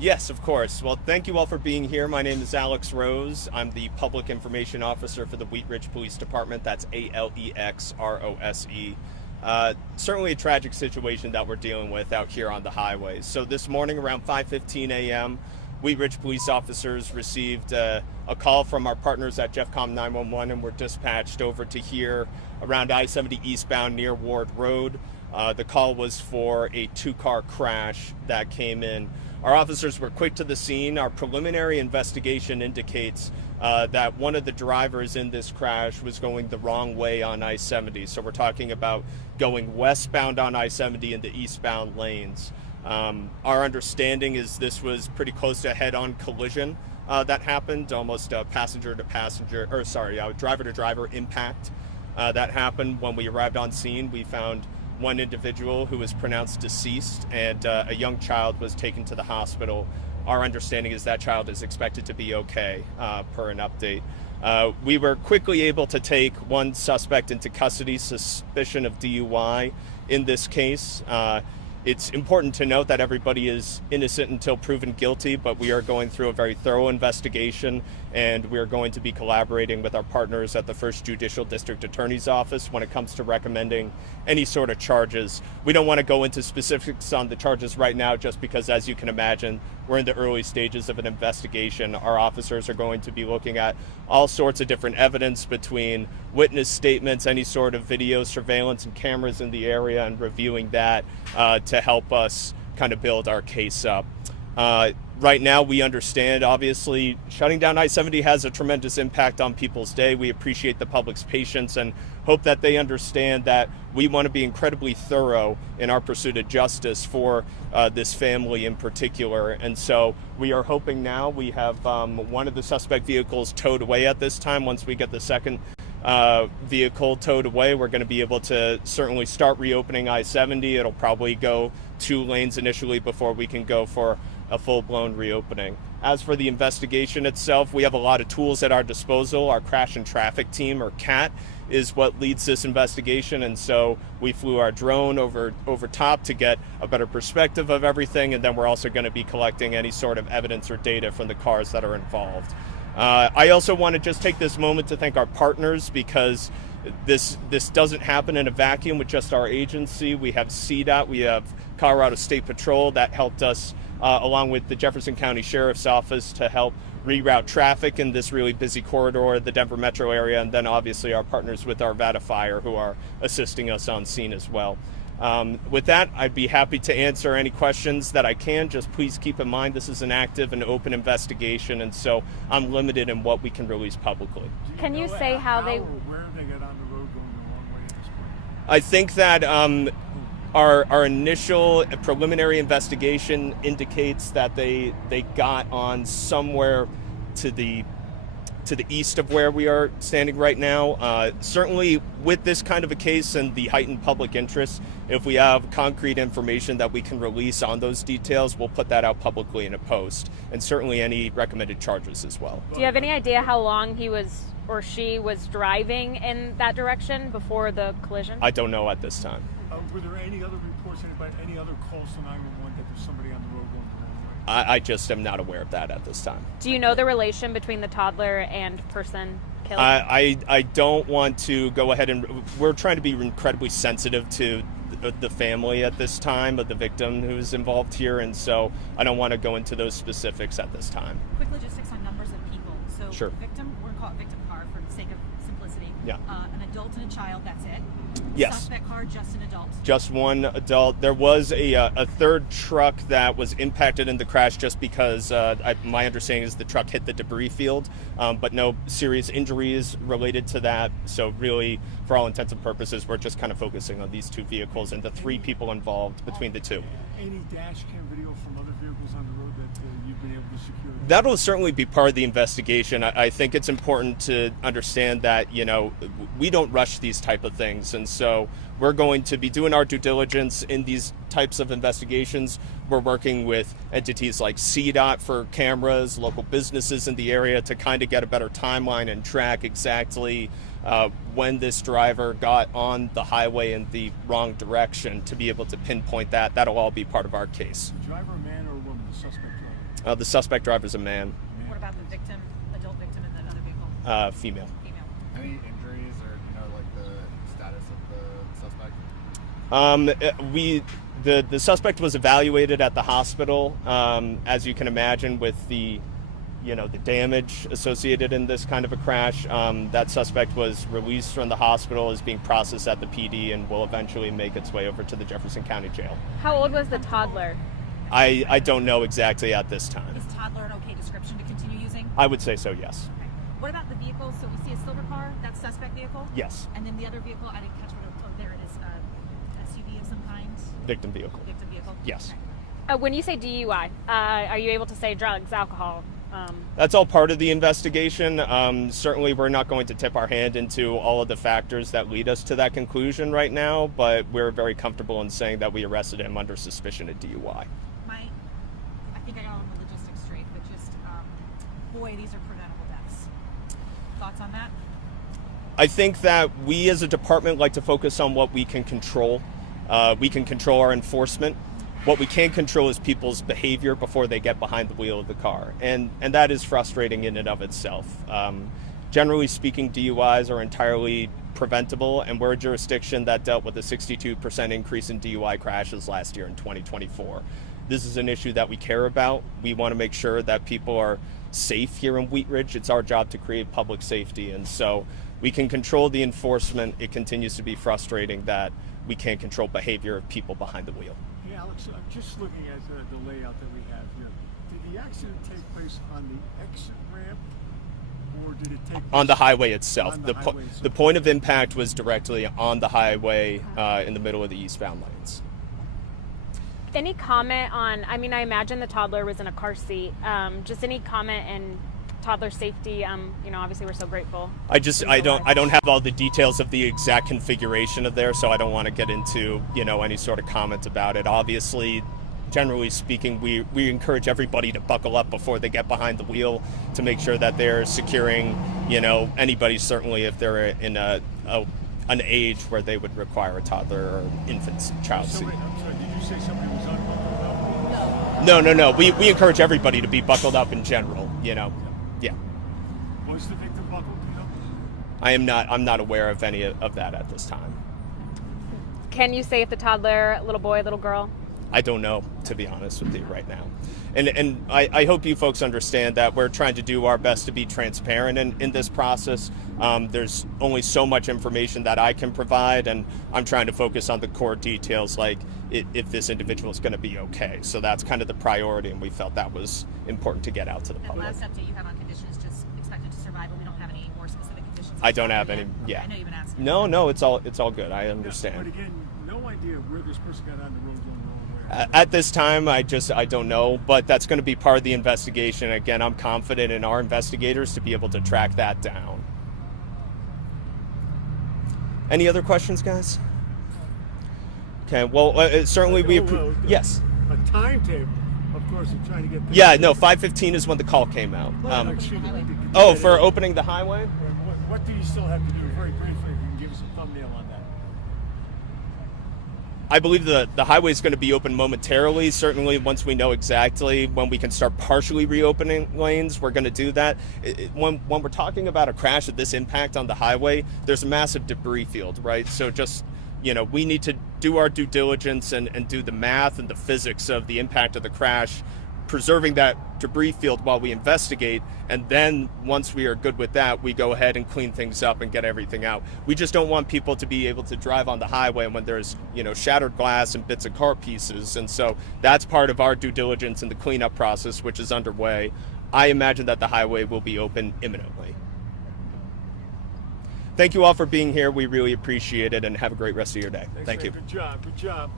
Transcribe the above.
Yes, of course. Well, thank you all for being here. My name is Alex Rose. I'm the Public Information Officer for the Wheat Ridge Police Department. That's ALEXROSE. Certainly a tragic situation that we're dealing with out here on the highways. So this morning around 5:15 a.m., Wheat Ridge police officers received a call from our partners at JeffCom 911 and were dispatched over to here around I-70 eastbound near Ward Road. The call was for a two-car crash that came in. Our officers were quick to the scene. Our preliminary investigation indicates that one of the drivers in this crash was going the wrong way on I-70. So we're talking about going westbound on I-70 into eastbound lanes. Our understanding is this was pretty close to a head-on collision that happened, almost a driver-to-driver impact that happened. When we arrived on scene, we found one individual who was pronounced deceased, and a young child was taken to the hospital. Our understanding is that child is expected to be okay, per an update. We were quickly able to take one suspect into custody, suspicion of DUI in this case. It's important to note that everybody is innocent until proven guilty, but we are going through a very thorough investigation, and we are going to be collaborating with our partners at the First Judicial District Attorney's Office when it comes to recommending any sort of charges. We don't want to go into specifics on the charges right now just because, as you can imagine, we're in the early stages of an investigation. Our officers are going to be looking at all sorts of different evidence between witness statements, any sort of video surveillance and cameras in the area, and reviewing that to help us kind of build our case up. Right now, we understand, obviously, shutting down I-70 has a tremendous impact on people's day. We appreciate the public's patience and hope that they understand that we want to be incredibly thorough in our pursuit of justice for this family in particular. And so we are hoping now we have one of the suspect vehicles towed away at this time. Once we get the second vehicle towed away, we're going to be able to certainly start reopening I-70. It'll probably go 2 lanes initially before we can go for a full-blown reopening. As for the investigation itself, we have a lot of tools at our disposal. Our crash and traffic team, or CAT, is what leads this investigation, and so we flew our drone over top to get a better perspective of everything, and then we're also going to be collecting any sort of evidence or data from the cars that are involved. I also want to just take this moment to thank our partners, because this doesn't happen in a vacuum with just our agency. We have CDOT, we have Colorado State Patrol that helped us, along with the Jefferson County Sheriff's Office, to help reroute traffic in this really busy corridor, the Denver metro area, and then obviously our partners with Arvada Fire, who are assisting us on scene as well. With that, I'd be happy to answer any questions that I can. Just please keep in mind this is an active and open investigation, and so I'm limited in what we can release publicly. Can you say how they... Where they got on the road going the wrong way at this point? I think that our initial preliminary investigation indicates that they got on somewhere to the east of where we are standing right now. Certainly with this kind of a case and the heightened public interest, if we have concrete information that we can release on those details, we'll put that out publicly in a post, and certainly any recommended charges as well. Do you have any idea how long he was or she was driving in that direction before the collision? I don't know at this time. Were there any other reports, any other calls to 911 that there's somebody on the road going the wrong way? I just am not aware of that at this time. Do you know the relation between the toddler and person killed? I don't want to go ahead and... We're trying to be incredibly sensitive to the family at this time of the victim who's involved here, and so I don't want to go into those specifics at this time. Quick logistics on numbers of people. So sure. Victim, we're called victim car for the sake of simplicity. Yeah. An adult and a child, that's it. Yes. Suspect car, just an adult. Just one adult. There was a third truck that was impacted in the crash just because my understanding is the truck hit the debris field, but no serious injuries related to that. So really, for all intents and purposes, we're just kind of focusing on these 2 vehicles and the 3 people involved between the 2. Any dash cam video from other vehicles on the road that you've been able to secure? That will certainly be part of the investigation. I think it's important to understand that, we don't rush these type of things. And so we're going to be doing our due diligence in these types of investigations. We're working with entities like CDOT for cameras, local businesses in the area to kind of get a better timeline and track exactly when this driver got on the highway in the wrong direction to be able to pinpoint that. That'll all be part of our case. The driver, a man or a woman, the suspect driver? The suspect driver is a man, What about the victim, adult victim in the other vehicle? female. Female. Any injuries or like the status of the suspect? The suspect was evaluated at the hospital. As you can imagine, with the damage associated in this kind of a crash, that suspect was released from the hospital, is being processed at the PD, and will eventually make its way over to the Jefferson County Jail. How old was the toddler? I don't know exactly at this time. Is toddler an okay description to continue using? I would say so, yes. Okay. What about the vehicle? So we see a silver car, that's suspect vehicle? Yes. And then the other vehicle, I didn't catch there it is, SUV of some kind? Victim vehicle. Victim vehicle? Yes. Okay. When you say DUI, are you able to say drugs, alcohol? That's all part of the investigation. Certainly, we're not going to tip our hand into all of the factors that lead us to that conclusion right now, but we're very comfortable in saying that we arrested him under suspicion of DUI. I think I got all the logistics straight, but just, boy, these are preventable deaths. Thoughts on that? I think that we as a department like to focus on what we can control. We can control our enforcement. What we can't control is people's behavior before they get behind the wheel of the car. And that is frustrating in and of itself. Generally speaking, DUIs are entirely preventable, and we're a jurisdiction that dealt with a 62% increase in DUI crashes last year in 2024. This is an issue that we care about. We want to make sure that people are safe here in Wheat Ridge. It's our job to create public safety, and so we can control the enforcement. It continues to be frustrating that we can't control behavior of people behind the wheel. Hey, Alex, I'm just looking at the layout that we have here. Did the accident take place on the exit ramp, or did it take place on the highway itself? On the highway itself. The point of impact was directly on the highway in the middle of the eastbound lanes. Any comment on, I imagine the toddler was in a car seat. Just any comment in toddler safety? Obviously we're so grateful. I don't have all the details of the exact configuration of there, so I don't want to get into, any sort of comment about it. Obviously, generally speaking, we encourage everybody to buckle up before they get behind the wheel to make sure that they're securing, anybody, certainly if they're in an age where they would require a toddler or infant child seat. I'm sorry, did you say somebody was unbuckled up? No. We encourage everybody to be buckled up in general, Yeah. Was the victim buckled? I'm not aware of any of that at this time. Can you say if the toddler, little boy, little girl? I don't know, to be honest with you right now. And I hope you folks understand that we're trying to do our best to be transparent in this process. There's only so much information that I can provide, and I'm trying to focus on the core details, like if this individual is going to be okay. So that's kind of the priority, and we felt that was important to get out to the That public. last update you have on conditions just expected to survive, but we don't have any more specific conditions. I don't have any, Okay, yeah. I know you've been asking. No, it's all good. I But understand. again, no idea where this person got on the road going the wrong way. At this time, I don't know, but that's going to be part of the investigation. Again, I'm confident in our investigators to be able to track that down. Any other questions, guys? Okay, well, certainly we yes. A timetable, of course, I'm trying to get. Yeah, no, 5:15 is when the call came out. For opening the highway? What do you still have to do? Very briefly, if you can give us a thumbnail on that. I believe the highway is going to be open momentarily. Certainly, once we know exactly when we can start partially reopening lanes, we're going to do that. When we're talking about a crash of this impact on the highway, there's a massive debris field, right? So just, we need to do our due diligence and do the math and the physics of the impact of the crash, preserving that debris field while we investigate. And then once we are good with that, we go ahead and clean things up and get everything out. We just don't want people to be able to drive on the highway when there's, shattered glass and bits of car pieces. And so that's part of our due diligence and the cleanup process, which is underway. I imagine that the highway will be open imminently. Thank you all for being here. We really appreciate it, and have a great rest of your day. Thanks, Thank man. you. Good job.